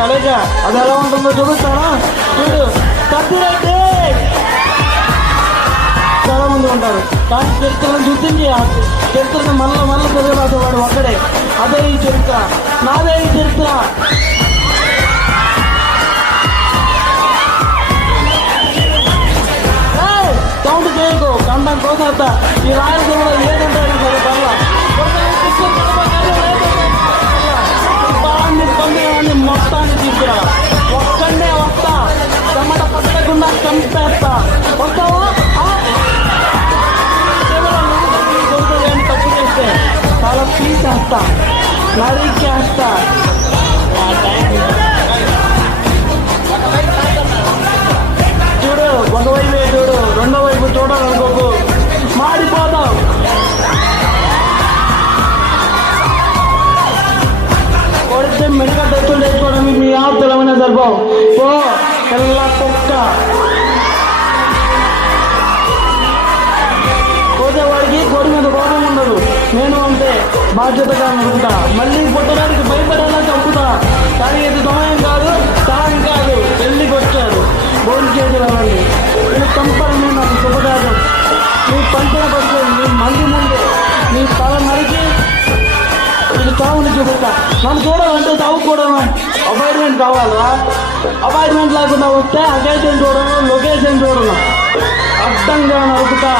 కడగా అది ఎలా ఉంటుందో చూపిస్తానా? చూడు, కత్తిరెడ్డి చాలా మంది ఉంటారు, కానీ చరిత్రను చూసింది చరిత్రను మళ్ళీ తెలియరాసేవాడు ఒక్కడే. అదే ఈ చరిత్ర, నాదే ఈ చరిత్ర. సౌండ్ చేయకు, కండం కోసేస్తా. ఈ రాయలసీమలో ఏదుంటాయి సరే పర్లా పొందినవాడిని మొత్తాన్ని తీసుకురా. ఒక్కడే వస్తా, చెమట పట్టకుండా చంపేస్తా. వస్తావా? తప్పు చేస్తే చాలా తీసేస్తా, నరికేస్తా. చూడు, ఒకవైపే చూడు, రెండో వైపు చూడాలనుకోకు, మాడిపోతావు. కొడితే మెరుగ తెచ్చులు తెచ్చుకోవడం మీ ఆప్తులమైన సరిపోవు. పో తెల్ల కుక్క. పోసేవాడికి కోడి మీద కోపం ఉండదు. నేను అంటే బాధ్యతగా అనుకుంటా. మళ్ళీ పుట్టడానికి భయపడేలా చంపుతా. కానీ ఇది సమయం కాదు, స్థానం కాదు. పెళ్లికి వచ్చాడు, భోజనం చేసేవాళ్ళని నేను చంపడమే నాకు శుభకార్యం. నీ పంచిన పట్టు నీ మంది ముందు నీ తల నరికి ఇది చావుని చూపుతా. నన్ను చూడాలంటే చావుకోవడం అపాయింట్మెంట్ కావాలా? అపాయింట్మెంట్ లేకుండా వస్తే అకేషన్ చూడడం, లొకేషన్ చూడడం. అడ్డంగా నరుకుతా.